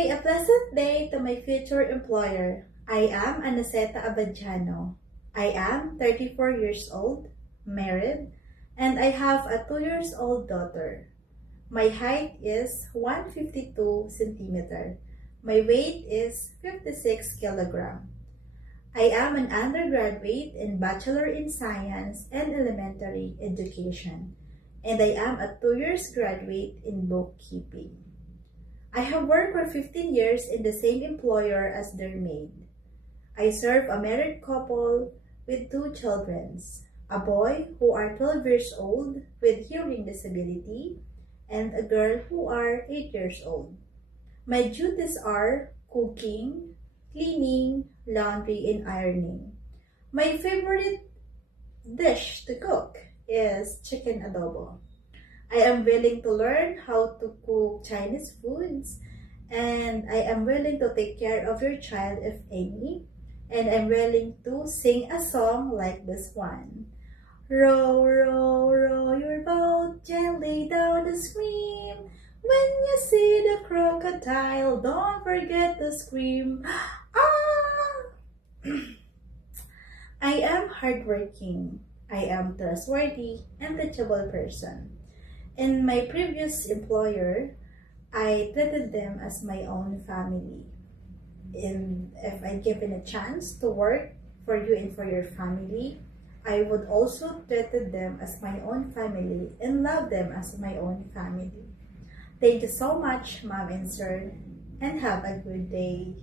Say a pleasant day to my future employer. I am Anaceta Abadjano. I am 34 years old, married, and I have a 2 years old daughter. My height is 152 centimeter. My weight is 56 kilogram. I am an undergraduate in Bachelor in Science and Elementary Education, and I am a 2 years graduate in bookkeeping. I have worked for 15 years in the same employer as their maid. I serve a married couple with 2 children, a boy who are 12 years old with hearing disability and a girl who are 8 years old. My duties are cooking, cleaning, laundry, and ironing. My favorite dish to cook is chicken adobo. I am willing to learn how to cook Chinese foods, and I am willing to take care of your child if any, and I'm willing to sing a song like this one. Row, row, row your boat gently down the stream. When you see the crocodile, don't forget to scream. Ah! I am hardworking. I am trustworthy and teachable person. In my previous employer, I treated them as my own family. And if I given a chance to work for you and for your family, I would also treat them as my own family and love them as my own family. Thank you so much, Mom and Sir, and have a good day.